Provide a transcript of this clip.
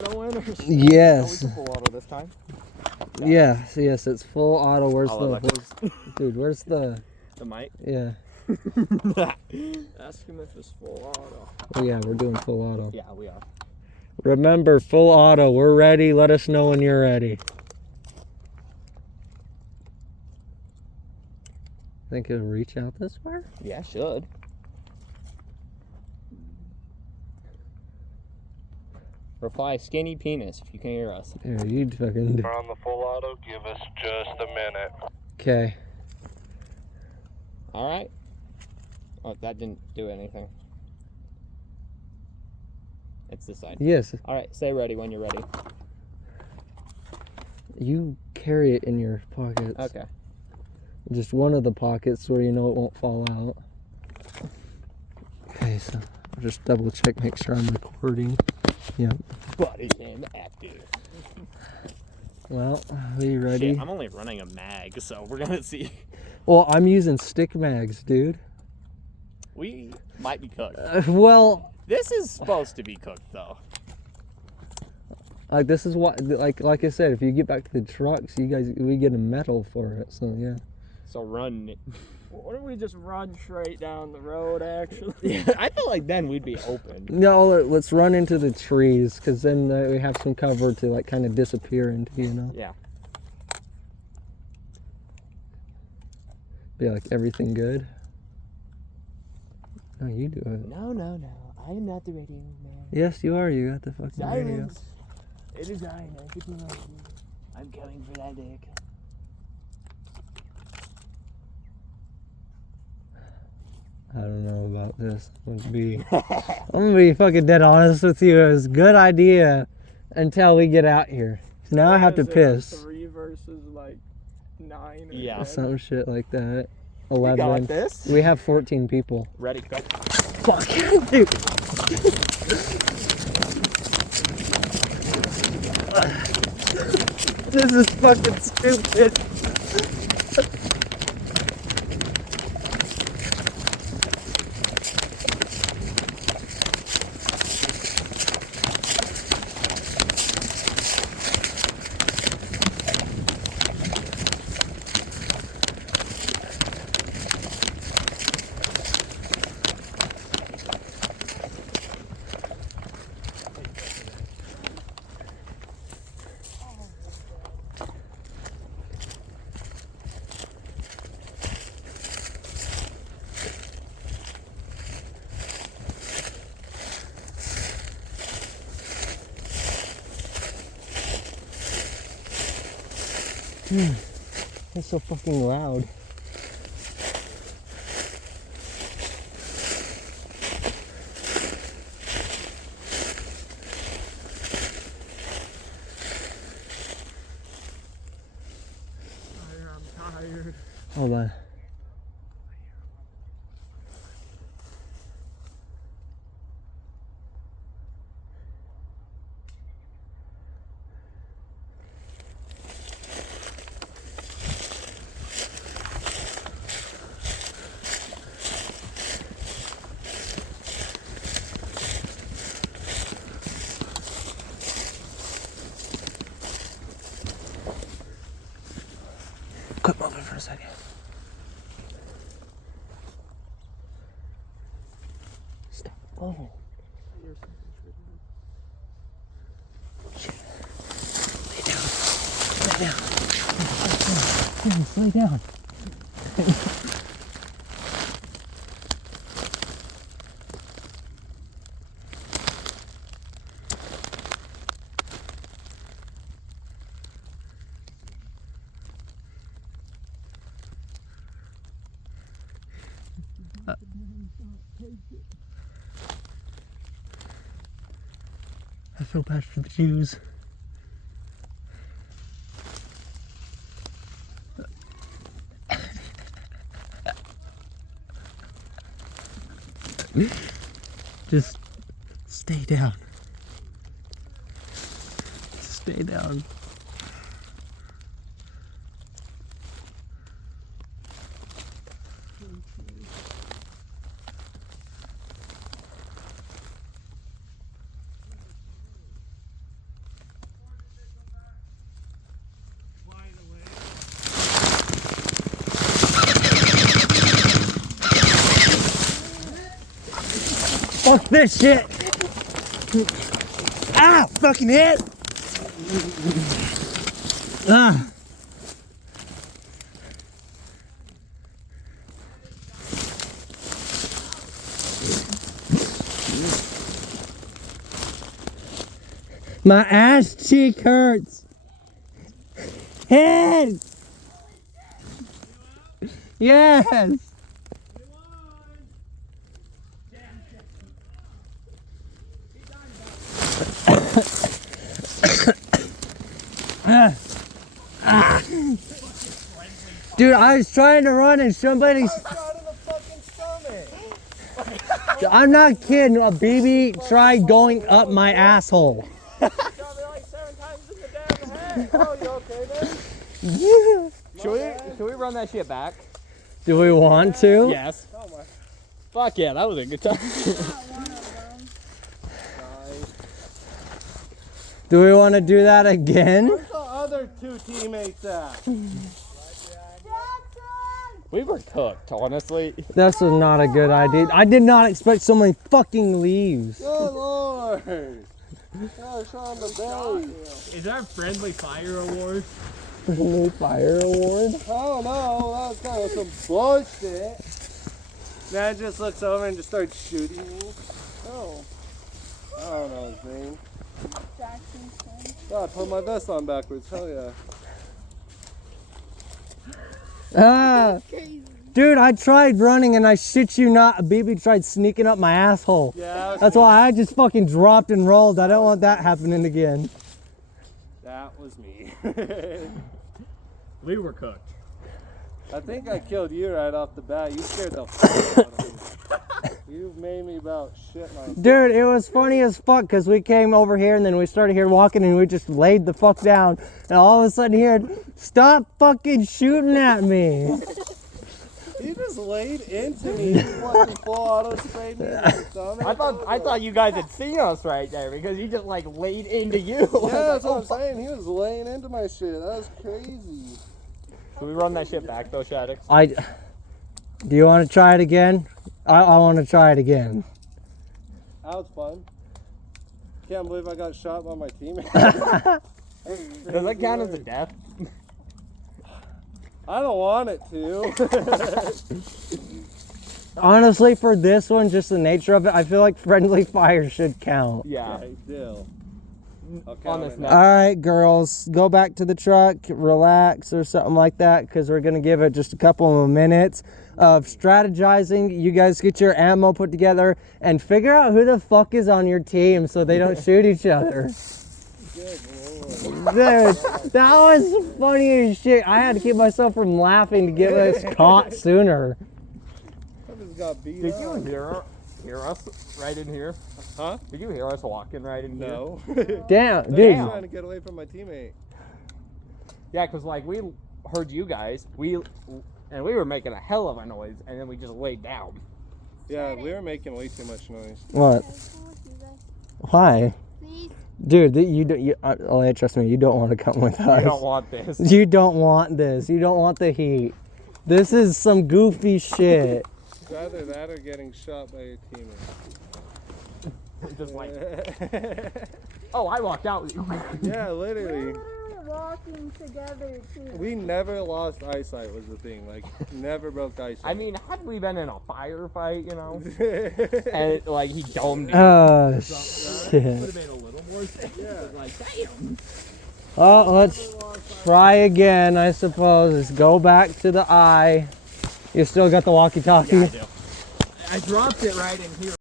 Yes. Full auto this time. Yeah. Yes, it's full auto. Where's dude, where's the mic? Yeah. Ask him if it's full auto. Oh yeah, we're doing full auto. Yeah, we are. Remember, full auto. We're ready. Let us know when you're ready. Think it'll reach out this far? Yeah, should. Reply skinny penis if you can hear us. Yeah, you'd fucking. We're on the full auto. Give us just a minute. Okay. All right. Oh, that didn't do anything. It's this side. Yes. All right. Say ready when you're ready. You carry it in your pockets. Okay. Just one of the pockets where you know it won't fall out. Okay, so I'll just double check, make sure I'm recording. Yep. Body cam active. Well, are you ready? Shit, I'm only running a mag, so we're gonna see. Well, I'm using stick mags, dude. We might be cooked. Well, This is supposed to be cooked, though. like this is what, like I said, if you get back to the trucks, we get a medal for it. So yeah. So run. What if we just run straight down the road, actually? Yeah, I feel like then we'd be open. No, let's run into the trees, because then we have some cover to like kind of disappear into, you know. Yeah. Be like, everything good? No, you do it. No. I am not the radio man. Yes, you are. You got the fucking radio. Silence. It is I, Nancy Pelosi. I'm coming for that dick. I don't know about this. I'm gonna be fucking dead honest with you. It was a good idea until we get out here. Now I have to piss. 3 versus like 9. Or Yeah. 10? Some shit like that. You 11. got this. We have 14 people. Ready, go. Fuck, dude. This is fucking stupid. It's so fucking loud. I'm tired. Hold on. Quit moving for a second. Stop moving. Shit. Lay down. Lay down. I feel bad for the Jews. Just stay down. Stay down. Fuck this shit. Ah, fucking hit. Ah. My ass cheek hurts. Head. Yes. Dude, I was trying to run and somebody's. I'm not kidding. A BB tried going up my asshole. Shot me like 7 times in the damn head. Oh, you okay there? Should we run that shit back? Do we want to? Yes. Fuck yeah, that was a good time. Do we want to do that again? Where's the other 2 teammates at? We were cooked, honestly. This was not a good idea. I did not expect so many fucking leaves. Good lord. Gosh, on the belly. Is that a friendly fire award? Friendly fire award? I don't know. That was kind of some bullshit. Man just looks over and just starts shooting me. Oh. I don't know his name. God, I put my vest on backwards. Hell yeah. Ah, dude, I tried running and I shit you not, a BB tried sneaking up my asshole. Yeah. That's why I just fucking dropped and rolled. I don't want that happening again. That was me. We were cooked. I think I killed you right off the bat. You scared the fuck out of me. You made me about shit myself. Dude, it was funny as fuck because we came over here and then we started here walking and we just laid the fuck down. And all of a sudden here, stop fucking shooting at me. You just laid into me. You fucking full auto sprayed me in the stomach. I thought you guys had seen us right there because he just like laid into you. Yeah, that's what I'm saying. He was laying into my shit. That was crazy. Should we run that shit back though, Shaddix? Do you want to try it again? I want to try it again. That was fun. Can't believe I got shot by my teammate. Does that count as a death? I don't want it to. Honestly, for this one, just the nature of it, I feel like friendly fire should count. Yeah. I do. Okay, On this All right, girls, go back to the truck, relax or something like that, because we're going to give it just a couple of minutes of strategizing. You guys get your ammo put together and figure out who the fuck is on your team so they don't shoot each other. Dude, that was funny as shit. I had to keep myself from laughing to get us caught sooner. I just got beat Did up. you hear us right in here? Huh? Did you hear us walking right in here? No. Damn, I dude. was trying to get away from my teammate. Yeah, because like we heard you guys, we were making a hell of a noise, and then we just laid down. Yeah, we were making way too much noise. What? Why? Dude, Olaya, trust me, you don't want to come with us. You don't want this. You don't want this. You don't want the heat. This is some goofy shit. It's either that or getting shot by your teammate. Just like, oh, I walked out with you. Yeah, literally. Walking together too. We never lost eyesight was the thing. Like, never broke eyesight. I mean, had we been in a firefight, you know, and like he domed me. Oh, Would shit. have made a little more sense. Yeah. Like, damn. Well, let's try again, I suppose. Let's go back to the eye. You still got the walkie-talkie? Yeah, I do. I dropped it right in here.